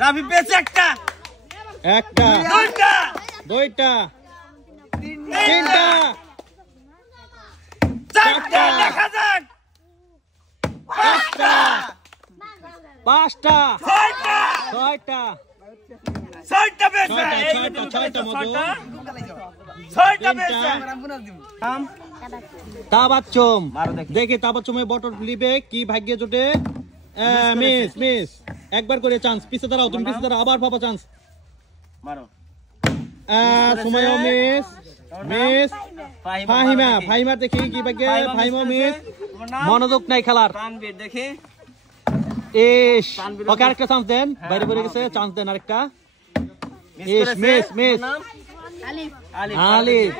রাফি পেয়েছে একটা একটা দুইটা দুইটা তিনটা চারটা দেখা যাক পাঁচটা পাঁচটা ছয়টা ছয়টা ছয়টা পেয়েছে ছয়টা মতো ছয়টা পেয়েছে তাবাচ্চুম মারো দেখি। দেখি তাবাচ্চুমে বটল লিবে কি ভাগ্যে জোটে মিস মিস একবার করে চান্স পিছে দাঁড়াও তুমি পিছে দাঁড়াও আবার পাবা চান্স মারো সুমাইয়া মিস মিস ফাহিমা ফাহিমা দেখি কি ভাগ্যে ফাহিমা মিস মনোযোগ নাই খেলার তানবীর দেখি ইস ওকে আরেকটা চান্স দেন বাইরে পড়ে গেছে চান্স দেন আরেকটা ইস মিস মিস আলিফ আলিফ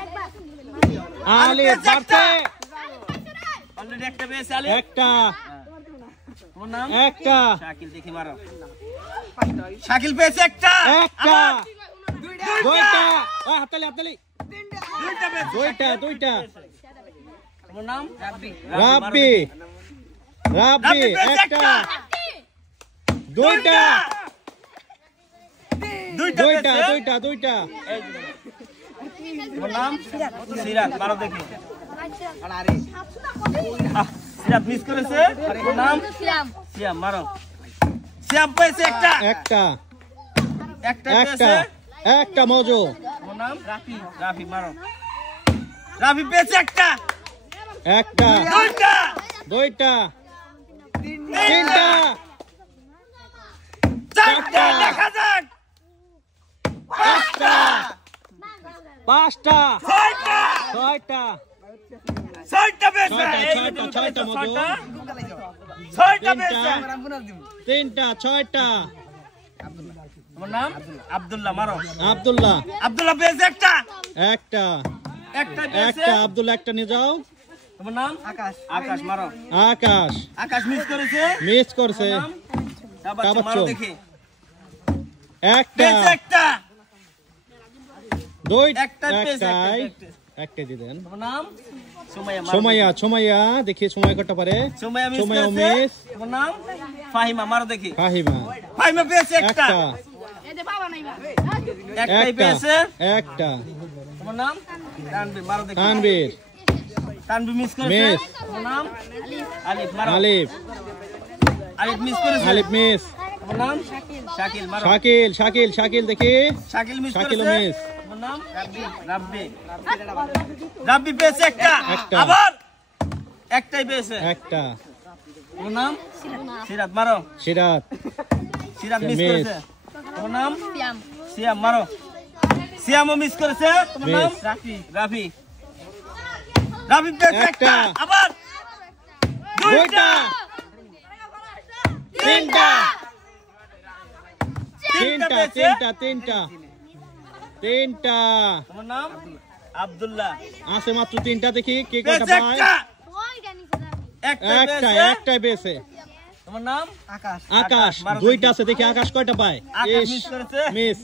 আলিফ বাড়ছে অলরেডি একটা পেয়েছে আলিফ একটা তোমার নাম একটা শাকিল দেখি মারো শাকিল পেয়েছে একটা একটা আবার দুইটা হাততালি হাততালি দুইটা পেয়েছে দুইটা দুইটা তোমার নাম রাব্বি রাব্বি রাব্বি পেয়েছে একটা দুইটা দুইটা দুইটা পেয়েছে দুইটা দুইটা এই যে। তোমার নাম সিরাত মারো দেখি সিরাত মিস করেছে তোমার নাম সিয়াম মারো সিয়াম পেয়েছে একটা একটা একটা একটা পেয়েছে একটা মজো তোমার নাম রাফি রাফি মারো রাফি পেয়েছে একটা একটা দুইটা দুইটা তিনটা চারটা দেখা যাক পাঁচটা পাঁচটা ছয়টা ছয়টা ছয়টা পেয়েছে ছয়টা মতো ছয়টা তিনটা পেয়েছে তিনটা ছয়টা তোমার নাম আব্দুল্লাহ মারো আব্দুল্লাহ আব্দুল্লাহ পেয়েছে একটা একটা একটা পেয়েছে একটা আব্দুল্লাহ একটা নিয়ে যাও তোমার নাম আকাশ আকাশ মারো আকাশ আকাশ মিস করেছে মিস করছে নাম তাবাচ্চুম মারো তাবাচ্চুম। দেখি একটা পেয়েছে একটা দুই একটা পেয়েছে, একটাই একটা। একটা দিয়ে দেন তোমার নাম সুমাইয়া মারো সময়া সময়া দেখি সময় করতে পারে দেখি। সুমাইয়া মিস সুমাইয়া করেছে মিস তোমার নাম ফাহিমা মারো দেখি ফাহিমা ফাহিমা পেয়েছে একটা একটা একটাই একটা পেয়েছে একটা তোমার নাম তানবীর মারো দেখি তানবীর তানবীর মিস করেছে মিস। তোমার নাম আলিফ মারো আলিফ আলিফ মিস করেছে আলিফ মিস তোমার নাম শাকিল মারো শাকিল শাকিল শাকিল দেখি শাকিল মিস শাকিল করেছে মিস। তোমার নাম রাব্বি রাব্বি পেয়েছে একটা একটা। আবার একটাই পেয়েছে একটা তোমার নাম সিরাত মারো সিরাত সিরাত মিস মিস। করেছে তোমার নাম সিয়াম মারো সিয়ামও মিস করেছে তোমার নাম মিস। রাফি রাফি রাফি পেয়েছে একটা একটা। আবার দুইটা দুইটা তিনটা তিনটা তিনটা পেয়েছে তিনটা তিনটা তিনটা তোমার নাম আব্দুল্লাহ আছে মাত্র তিনটা দেখি কে কয়টা পেয়েছে পায় একটা একটা পেয়েছে একটাই পেয়েছে তোমার নাম আকাশ আকাশ মারো দুইটা দেখি। আছে দেখি আকাশ কয়টা পায় আকাশ ইস, মিস করেছে মিস